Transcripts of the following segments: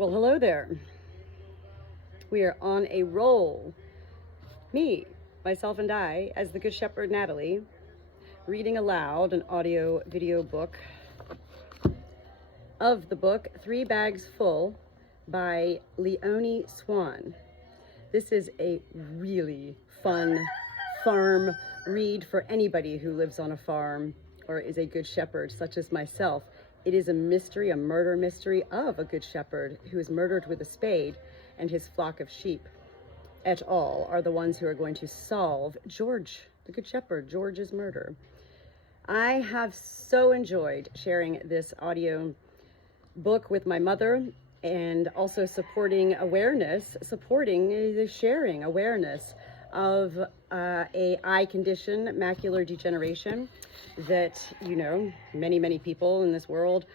Well, hello there. We are on a roll. Me, myself and I, as the Good Shepherd Natalie, reading aloud an audio video book of the book 3 Bags Full by Leonie Swann. This is a really fun farm read for anybody who lives on a farm or is a good shepherd, such as myself. It is a mystery, a murder mystery of a good shepherd who is murdered with a spade, and his flock of sheep et al. Are the ones who are going to solve George, the good shepherd, George's murder. I have so enjoyed sharing this audio book with my mother, and also supporting the sharing awareness of a eye condition, macular degeneration, that, many people in this world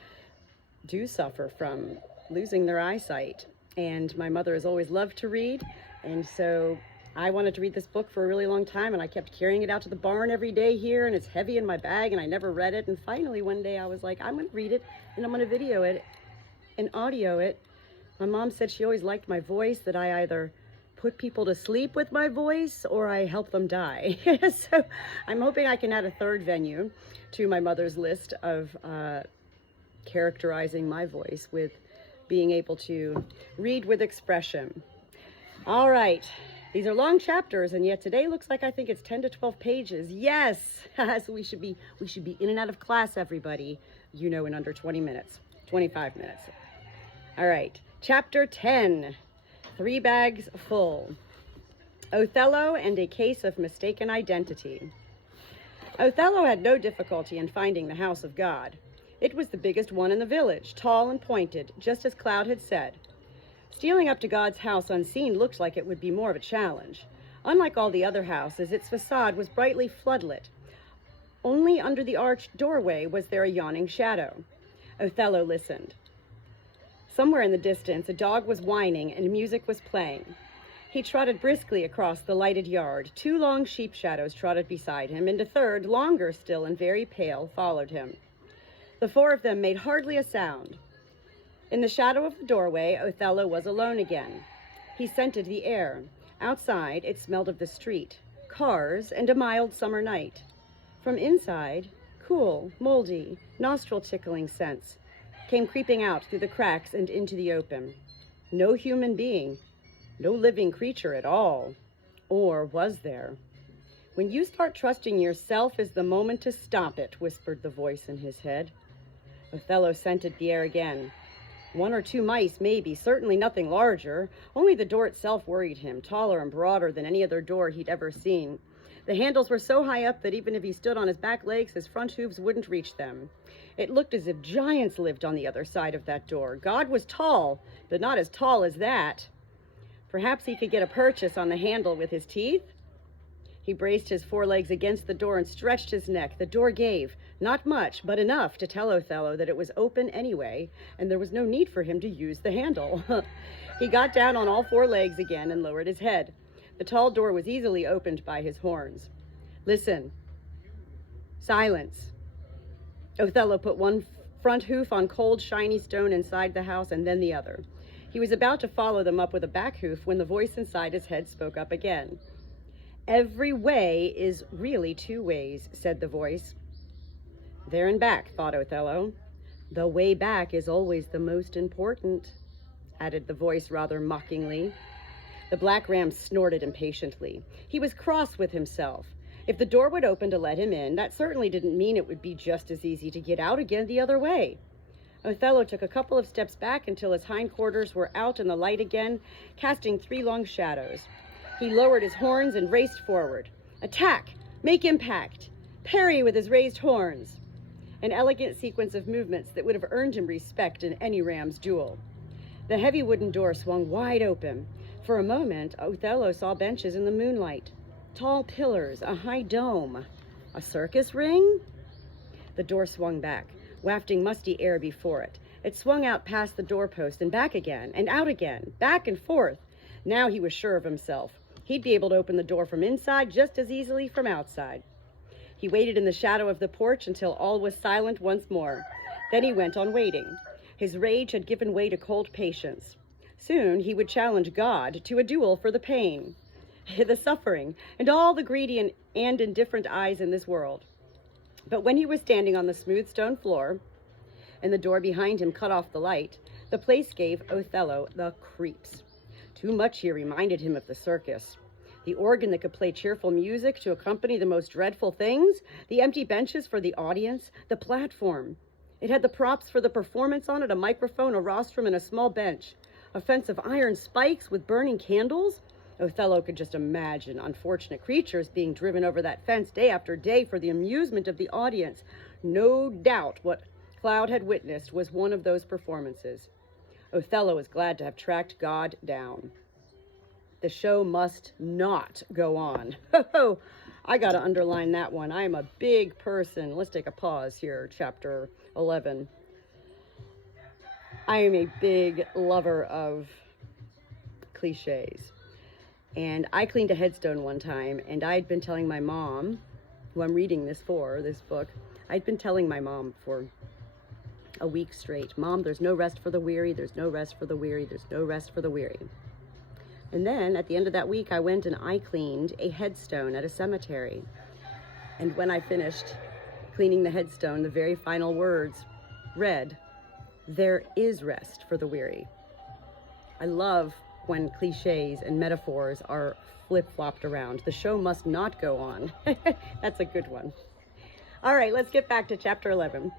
do suffer from losing their eyesight. And my mother has always loved to read, and so I wanted to read this book for a really long time, and I kept carrying it out to the barn every day here, and it's heavy in my bag, and I never read it. And finally one day I was like, I'm going to read it, and I'm going to video it and audio it. My mom said she always liked my voice, that I either put people to sleep with my voice or I help them die. So I'm hoping I can add a third venue to my mother's list of characterizing my voice with being able to read with expression. All right, these are long chapters, and yet today looks like I think it's 10 to 12 pages. Yes, so we should be in and out of class, everybody, in under 20 minutes, 25 minutes. All right, chapter 10, 3 Bags Full. Othello and a Case of Mistaken Identity. Othello had no difficulty in finding the house of God. It was the biggest one in the village, tall and pointed, just as Cloud had said. Stealing up to God's house unseen looked like it would be more of a challenge. Unlike all the other houses, its facade was brightly floodlit. Only under the arched doorway was there a yawning shadow. Othello listened. Somewhere in the distance, a dog was whining and music was playing. He trotted briskly across the lighted yard. 2 long sheep shadows trotted beside him, and a third, longer still and very pale, followed him. The 4 of them made hardly a sound. In the shadow of the doorway, Othello was alone again. He scented the air. Outside, it smelled of the street, cars, and a mild summer night. From inside, cool, moldy, nostril-tickling scents came creeping out through the cracks and into the open. No human being, no living creature at all. Or was there? When you start trusting yourself is the moment to stop it, whispered the voice in his head. Othello scented the air again. 1 or 2 mice, maybe, certainly nothing larger. Only the door itself worried him, taller and broader than any other door he'd ever seen. The handles were so high up that even if he stood on his back legs, his front hooves wouldn't reach them. It looked as if giants lived on the other side of that door. God was tall, but not as tall as that. Perhaps he could get a purchase on the handle with his teeth? He braced his forelegs against the door and stretched his neck. The door gave, not much, but enough to tell Othello that it was open anyway, and there was no need for him to use the handle. He got down on all 4 legs again and lowered his head. The tall door was easily opened by his horns. Listen. Silence. Othello put one front hoof on cold, shiny stone inside the house, and then the other. He was about to follow them up with a back hoof when the voice inside his head spoke up again. Every way is really 2 ways, said the voice. There and back, thought Othello. The way back is always the most important, added the voice rather mockingly. The black ram snorted impatiently. He was cross with himself. If the door would open to let him in, that certainly didn't mean it would be just as easy to get out again the other way. Othello took a couple of steps back until his hindquarters were out in the light again, casting 3 long shadows. He lowered his horns and raced forward. Attack! Make impact! Parry with his raised horns! An elegant sequence of movements that would have earned him respect in any ram's duel. The heavy wooden door swung wide open. For a moment, Othello saw benches in the moonlight. Tall pillars, a high dome. A circus ring? The door swung back, wafting musty air before it. It swung out past the doorpost and back again, and out again, back and forth. Now he was sure of himself. He'd be able to open the door from inside just as easily from outside. He waited in the shadow of the porch until all was silent once more. Then he went on waiting. His rage had given way to cold patience. Soon he would challenge God to a duel for the pain, the suffering, and all the greedy and indifferent eyes in this world. But when he was standing on the smooth stone floor, and the door behind him cut off the light, the place gave Othello the creeps. Too much here reminded him of the circus. The organ that could play cheerful music to accompany the most dreadful things, the empty benches for the audience, the platform. It had the props for the performance on it, a microphone, a rostrum, and a small bench. A fence of iron spikes with burning candles. Othello could just imagine unfortunate creatures being driven over that fence day after day for the amusement of the audience. No doubt what Cloud had witnessed was one of those performances. Othello was glad to have tracked God down. The show must not go on. Ho, I got to underline that one. I am a big person. Let's take a pause here, chapter 11. I am a big lover of cliches. And I cleaned a headstone one time, and I'd been telling my mom, who I'm reading this book, I'd been telling my mom for a week straight, Mom, there's no rest for the weary, there's no rest for the weary, there's no rest for the weary. And then at the end of that week, I went and I cleaned a headstone at a cemetery. And when I finished cleaning the headstone, the very final words read, "There is rest for the weary." I love when cliches and metaphors are flip-flopped around. The show must not go on. That's a good one. All right, let's get back to chapter 11.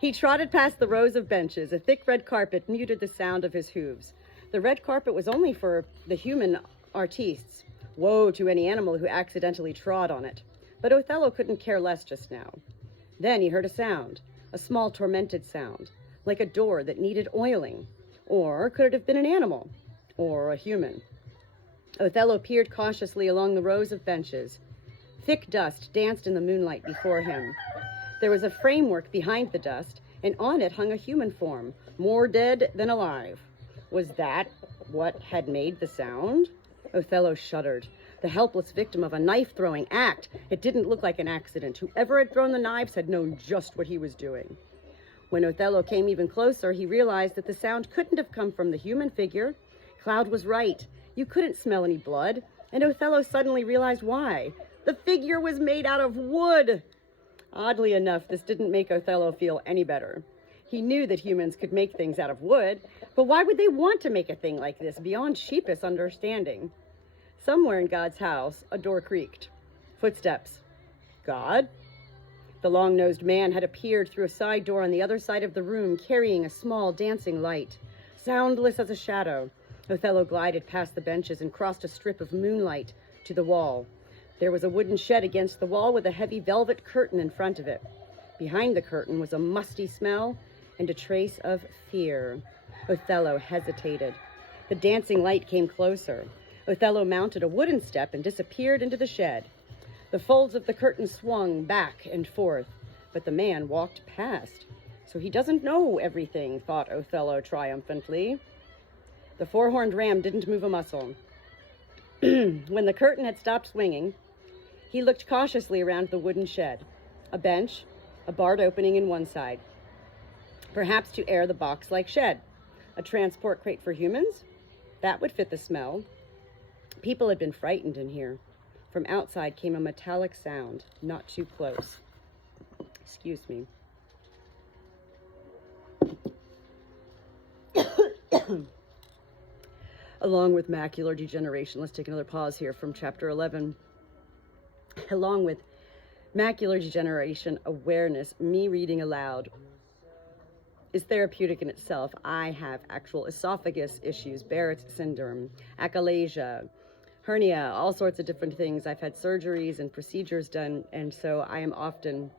He trotted past the rows of benches. A thick red carpet muted the sound of his hooves. The red carpet was only for the human artistes. Woe to any animal who accidentally trod on it. But Othello couldn't care less just now. Then he heard a sound, a small tormented sound, like a door that needed oiling. Or could it have been an animal? Or a human? Othello peered cautiously along the rows of benches. Thick dust danced in the moonlight before him. There was a framework behind the dust, and on it hung a human form, more dead than alive. Was that what had made the sound? Othello shuddered. The helpless victim of a knife-throwing act. It didn't look like an accident. Whoever had thrown the knives had known just what he was doing. When Othello came even closer, he realized that the sound couldn't have come from the human figure. Cloud was right. You couldn't smell any blood. And Othello suddenly realized why. The figure was made out of wood. Oddly enough, this didn't make Othello feel any better. He knew that humans could make things out of wood, but why would they want to make a thing like this beyond sheepish understanding? Somewhere in God's house, a door creaked. Footsteps. God? The long-nosed man had appeared through a side door on the other side of the room, carrying a small dancing light. Soundless as a shadow, Othello glided past the benches and crossed a strip of moonlight to the wall. There was a wooden shed against the wall with a heavy velvet curtain in front of it. Behind the curtain was a musty smell and a trace of fear. Othello hesitated. The dancing light came closer. Othello mounted a wooden step and disappeared into the shed. The folds of the curtain swung back and forth, but the man walked past. So he doesn't know everything, thought Othello triumphantly. The four-horned ram didn't move a muscle. When the curtain had stopped swinging, he looked cautiously around the wooden shed. A bench, a barred opening in one side. Perhaps to air the box-like shed. A transport crate for humans? That would fit the smell. People had been frightened in here. From outside came a metallic sound, not too close. Excuse me. Along with macular degeneration, let's take another pause here from chapter 11. Along with macular degeneration awareness, me reading aloud is therapeutic in itself. I have actual esophagus issues, Barrett's syndrome, achalasia, hernia, all sorts of different things. I've had surgeries and procedures done, and so I am often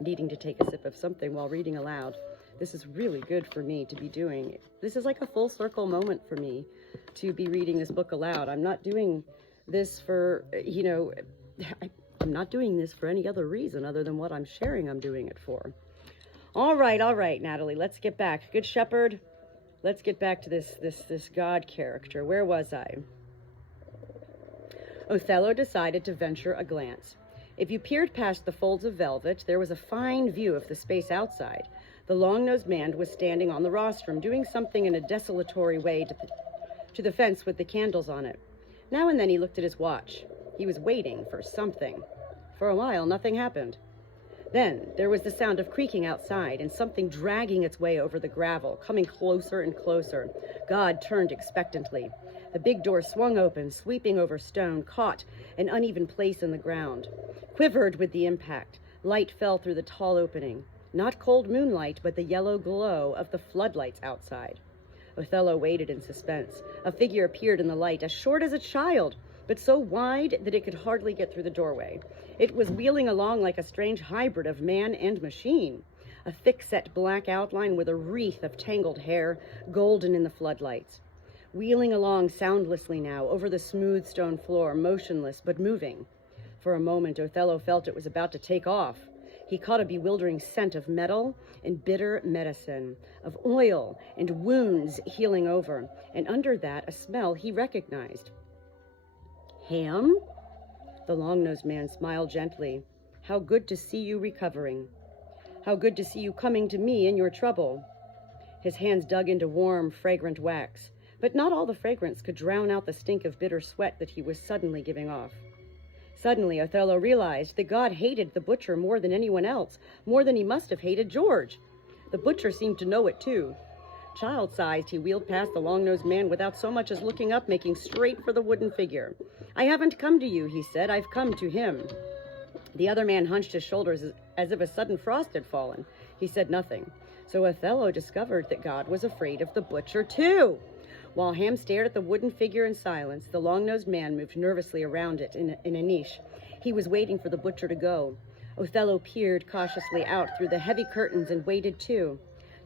needing to take a sip of something while reading aloud. This is really good for me to be doing. This is like a full circle moment for me to be reading this book aloud. I'm not doing this for, I'm not doing this for any other reason other than what I'm sharing I'm doing it for. All right, Natalie, let's get back. Good Shepherd, let's get back to this God character. Where was I? Othello decided to venture a glance. If you peered past the folds of velvet, there was a fine view of the space outside. The long-nosed man was standing on the rostrum, doing something in a desultory way to the fence with the candles on it. Now and then he looked at his watch. He was waiting for something. For a while, nothing happened. Then there was the sound of creaking outside and something dragging its way over the gravel, coming closer and closer. God turned expectantly. The big door swung open, sweeping over stone, caught an uneven place in the ground. Quivered with the impact. Light fell through the tall opening. Not cold moonlight, but the yellow glow of the floodlights outside. Othello waited in suspense. A figure appeared in the light, as short as a child, but so wide that it could hardly get through the doorway. It was wheeling along like a strange hybrid of man and machine. A thick-set black outline with a wreath of tangled hair, golden in the floodlights. Wheeling along soundlessly now over the smooth stone floor, motionless but moving. For a moment, Othello felt it was about to take off. He caught a bewildering scent of metal and bitter medicine, of oil and wounds healing over, and under that a smell he recognized. Ham? The long-nosed man smiled gently. How good to see you recovering. How good to see you coming to me in your trouble. His hands dug into warm, fragrant wax, but not all the fragrance could drown out the stink of bitter sweat that he was suddenly giving off. Suddenly, Othello realized that God hated the butcher more than anyone else, more than he must have hated George. The butcher seemed to know it, too. Child-sized, he wheeled past the long-nosed man without so much as looking up, making straight for the wooden figure. I haven't come to you, he said. I've come to him. The other man hunched his shoulders as if a sudden frost had fallen. He said nothing. So Othello discovered that God was afraid of the butcher, too. While Ham stared at the wooden figure in silence, the long-nosed man moved nervously around it in a niche. He was waiting for the butcher to go. Othello peered cautiously out through the heavy curtains and waited, too.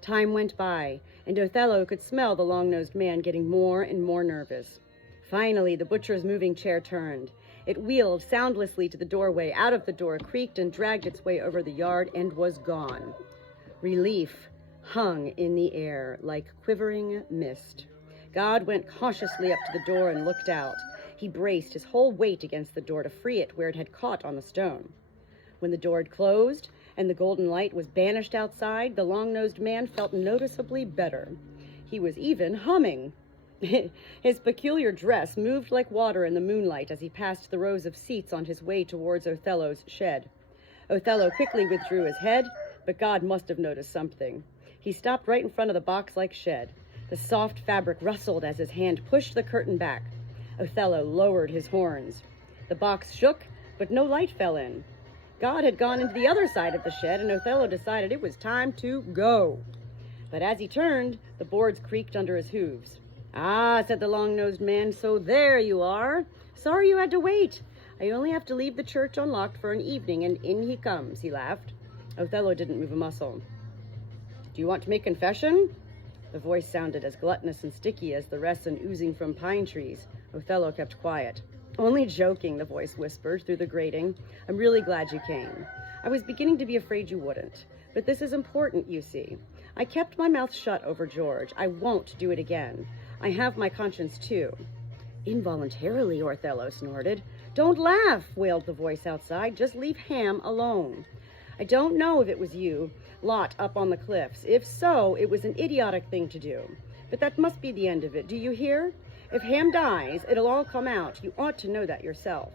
Time went by, and Othello could smell the long-nosed man getting more and more nervous. Finally, the butcher's moving chair turned. It wheeled soundlessly to the doorway, out of the door, creaked and dragged its way over the yard, and was gone. Relief hung in the air like quivering mist. God went cautiously up to the door and looked out. He braced his whole weight against the door to free it where it had caught on the stone. When the door had closed and the golden light was banished outside, the long-nosed man felt noticeably better. He was even humming. His peculiar dress moved like water in the moonlight as he passed the rows of seats on his way towards Othello's shed. Othello quickly withdrew his head, but God must have noticed something. He stopped right in front of the box-like shed. The soft fabric rustled as his hand pushed the curtain back. Othello lowered his horns. The box shook, but no light fell in. God had gone into the other side of the shed, and Othello decided it was time to go. But as he turned, the boards creaked under his hooves. Ah, said the long-nosed man, so there you are. Sorry you had to wait. I only have to leave the church unlocked for an evening, and in he comes, he laughed. Othello didn't move a muscle. Do you want to make confession? The voice sounded as gluttonous and sticky as the resin oozing from pine trees. Othello kept quiet. Only joking, the voice whispered through the grating. I'm really glad you came. I was beginning to be afraid you wouldn't. But this is important, you see. I kept my mouth shut over George. I won't do it again. I have my conscience, too. Involuntarily, Othello snorted. Don't laugh, wailed the voice outside. Just leave Ham alone. I don't know if it was you, Lot up on the cliffs. If so, it was an idiotic thing to do. But that must be the end of it. Do you hear? If Ham dies, it'll all come out. You ought to know that yourself.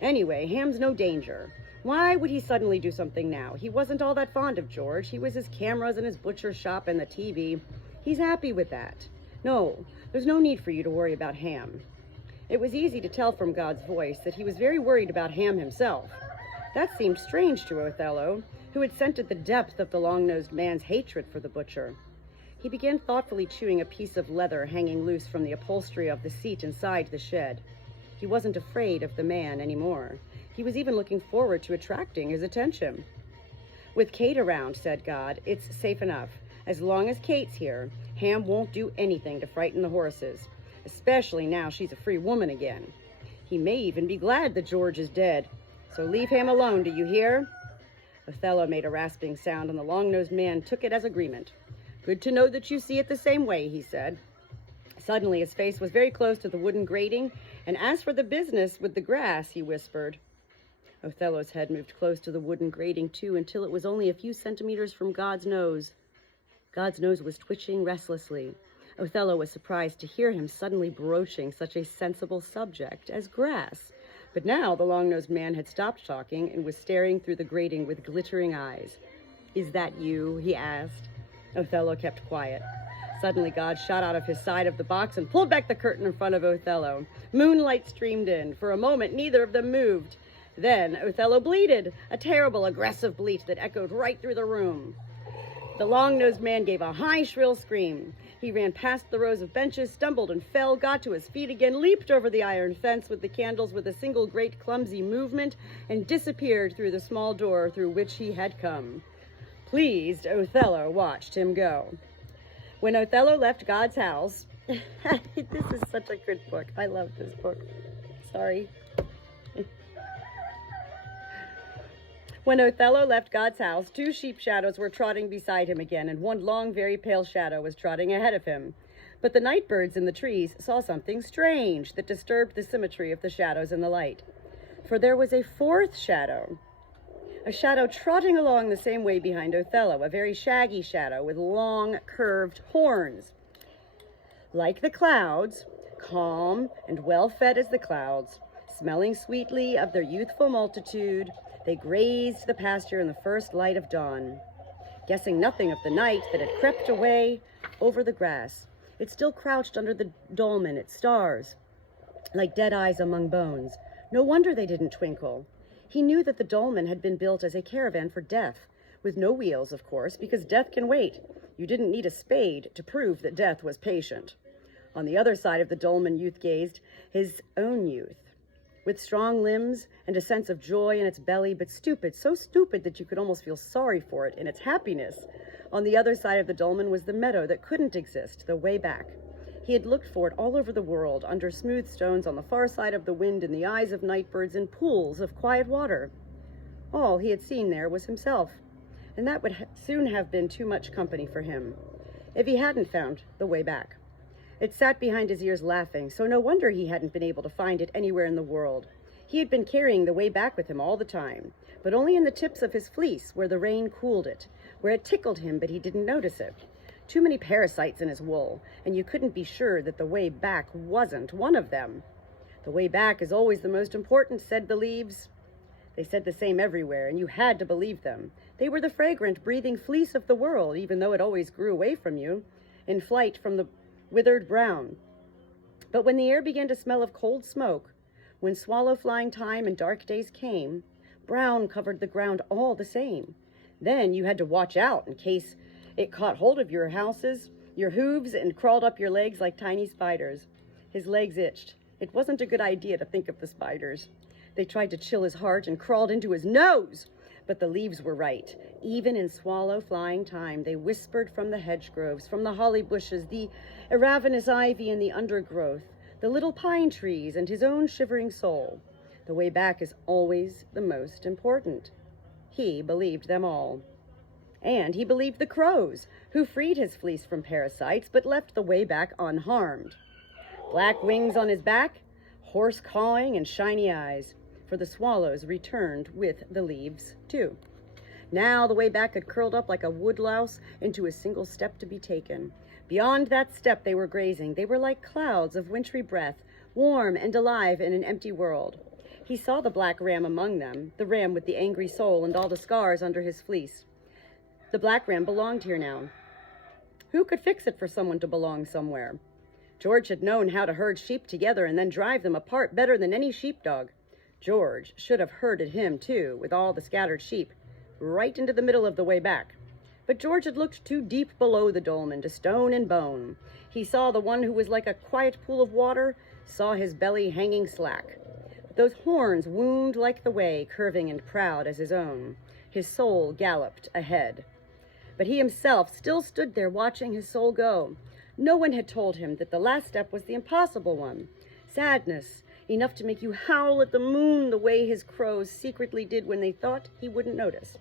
Anyway, Ham's no danger. Why would he suddenly do something now? He wasn't all that fond of George. He was his cameras and his butcher shop and the TV. He's happy with that. No, there's no need for you to worry about Ham. It was easy to tell from God's voice that he was very worried about Ham himself. That seemed strange to Othello, who had scented the depth of the long-nosed man's hatred for the butcher. He began thoughtfully chewing a piece of leather hanging loose from the upholstery of the seat inside the shed. He wasn't afraid of the man anymore. He was even looking forward to attracting his attention. With Kate around, said God, it's safe enough. As long as Kate's here, Ham won't do anything to frighten the horses, especially now she's a free woman again. He may even be glad that George is dead. So leave Ham alone, do you hear? Othello made a rasping sound, and the long-nosed man took it as agreement. Good to know that you see it the same way, he said. Suddenly his face was very close to the wooden grating, and as for the business with the grass, he whispered. Othello's head moved close to the wooden grating, too, until it was only a few centimeters from God's nose. God's nose was twitching restlessly. Othello was surprised to hear him suddenly broaching such a sensible subject as grass. But now the long-nosed man had stopped talking and was staring through the grating with glittering eyes. "Is that you?" he asked. Othello kept quiet. Suddenly God shot out of his side of the box and pulled back the curtain in front of Othello. Moonlight streamed in. For a moment, neither of them moved. Then Othello bleated, a terrible, aggressive bleat that echoed right through the room. The long-nosed man gave a high, shrill scream. He ran past the rows of benches, stumbled and fell, got to his feet again, leaped over the iron fence with the candles with a single great clumsy movement, and disappeared through the small door through which he had come. Pleased, Othello watched him go. When Othello left God's house, this is such a good book. I love this book. Sorry. When Othello left God's house, 2 sheep shadows were trotting beside him again, and one long, very pale shadow was trotting ahead of him. But the night birds in the trees saw something strange that disturbed the symmetry of the shadows in the light. For there was a 4th shadow, a shadow trotting along the same way behind Othello, a very shaggy shadow with long, curved horns. Like the clouds, calm and well-fed as the clouds, smelling sweetly of their youthful multitude, they grazed the pasture in the first light of dawn. Guessing nothing of the night that had crept away over the grass, it still crouched under the dolmen, its stars, like dead eyes among bones. No wonder they didn't twinkle. He knew that the dolmen had been built as a caravan for death, with no wheels, of course, because death can wait. You didn't need a spade to prove that death was patient. On the other side of the dolmen, youth gazed, his own youth, with strong limbs and a sense of joy in its belly, but stupid, so stupid that you could almost feel sorry for it in its happiness. On the other side of the dolmen was the meadow that couldn't exist, the way back. He had looked for it all over the world, under smooth stones on the far side of the wind, in the eyes of night birds, in pools of quiet water. All he had seen there was himself, and that would soon have been too much company for him, if he hadn't found the way back. It sat behind his ears laughing, so no wonder he hadn't been able to find it anywhere in the world. He had been carrying the way back with him all the time, but only in the tips of his fleece, where the rain cooled it, where it tickled him, but he didn't notice it. Too many parasites in his wool, and you couldn't be sure that the way back wasn't one of them. The way back is always the most important, said the leaves. They said the same everywhere, and you had to believe them. They were the fragrant, breathing fleece of the world, even though it always grew away from you, in flight from the withered brown. But when the air began to smell of cold smoke, when swallow-flying time and dark days came, brown covered the ground all the same. Then you had to watch out in case it caught hold of your houses, your hooves, and crawled up your legs like tiny spiders. His legs itched. It wasn't a good idea to think of the spiders. They tried to chill his heart and crawled into his nose. But the leaves were right. Even in swallow-flying time, they whispered from the hedge-groves, from the holly bushes, the ravenous ivy and the undergrowth, the little pine trees, and his own shivering soul. The way back is always the most important. He believed them all. And he believed the crows, who freed his fleece from parasites, but left the way back unharmed. Black wings on his back, hoarse cawing, and shiny eyes, for the swallows returned with the leaves, too. Now the way back had curled up like a woodlouse into a single step to be taken. Beyond that step they were grazing. They were like clouds of wintry breath, warm and alive in an empty world. He saw the black ram among them, the ram with the angry soul and all the scars under his fleece. The black ram belonged here now. Who could fix it for someone to belong somewhere? George had known how to herd sheep together and then drive them apart better than any sheepdog. George should have herded him, too, with all the scattered sheep, right into the middle of the way back. But George had looked too deep below the dolmen to stone and bone. He saw the one who was like a quiet pool of water, saw his belly hanging slack. Those horns wound like the way, curving and proud as his own. His soul galloped ahead. But he himself still stood there watching his soul go. No one had told him that the last step was the impossible one. Sadness, enough to make you howl at the moon the way his crows secretly did when they thought he wouldn't notice.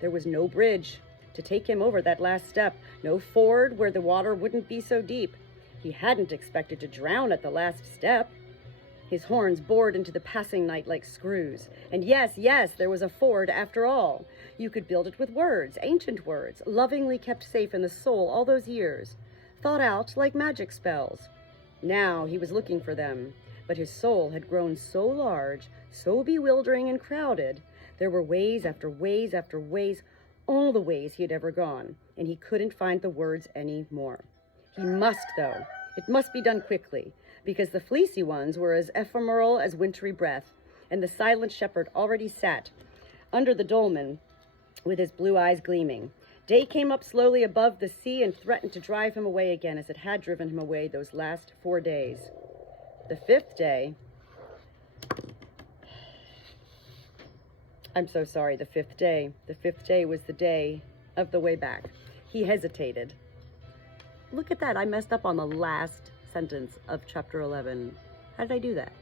There was no bridge to take him over that last step, no ford where the water wouldn't be so deep. He hadn't expected to drown at the last step. his horns bored into the passing night like screws. And yes, there was a ford after all. You could build it with words, ancient words, lovingly kept safe in the soul all those years, thought out like magic spells. Now he was looking for them, but his soul had grown so large, so bewildering and crowded. There were ways after ways after ways, all the ways he had ever gone, and he couldn't find the words any more. He must, though. It must be done quickly, because the fleecy ones were as ephemeral as wintry breath, and the silent shepherd already sat under the dolmen with his blue eyes gleaming. Day came up slowly above the sea and threatened to drive him away again as it had driven him away those last 4 days. The 5th day... I'm so sorry, the 5th day. The 5th day was the day of the way back. He hesitated. Look at that, I messed up on the last sentence of chapter 11. How did I do that?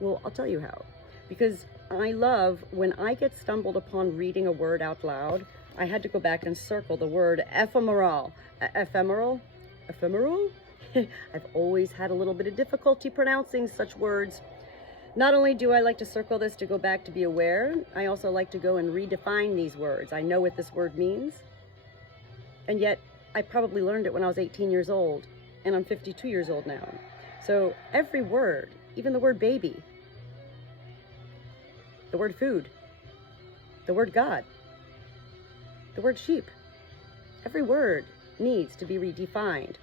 Well, I'll tell you how. Because I love when I get stumbled upon reading a word out loud, I had to go back and circle the word ephemeral. Ephemeral? Ephemeral? I've always had a little bit of difficulty pronouncing such words. Not only do I like to circle this to go back to be aware, I also like to go and redefine these words. I know what this word means, and yet I probably learned it when I was 18 years old, and I'm 52 years old now. So every word, even the word baby, the word food, the word God, the word sheep, every word needs to be redefined,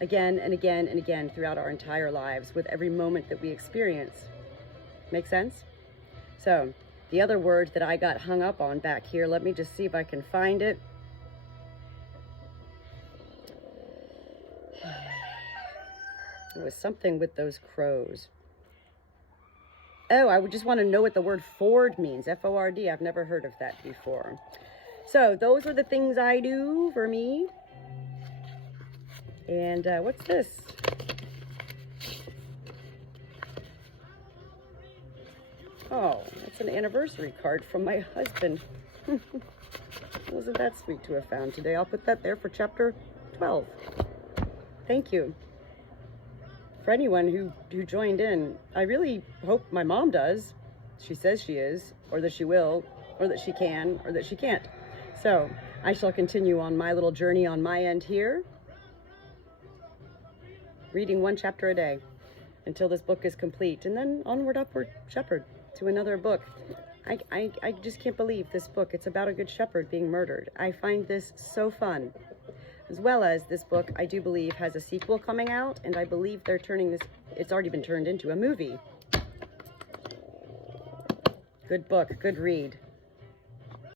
again and again and again throughout our entire lives with every moment that we experience. Make sense? So, the other word that I got hung up on back here, let me just see if I can find it. It was something with those crows. Oh, I would just want to know what the word Ford means. F-O-R-D. I've never heard of that before. So those are the things I do for me. And what's this? Oh, that's an anniversary card from my husband. Wasn't that sweet to have found today? I'll put that there for chapter 12. Thank you. For anyone who joined in, I really hope my mom does. She says she is, or that she will, or that she can, or that she can't. So I shall continue on my little journey on my end here, reading 1 chapter a day until this book is complete, and then onward, upward, shepherd, to another book. I just can't believe this book. It's about a good shepherd being murdered. I find this so fun. As well as this book, I do believe, has a sequel coming out, and I believe they're turning this, it's already been turned into a movie. Good book, good read.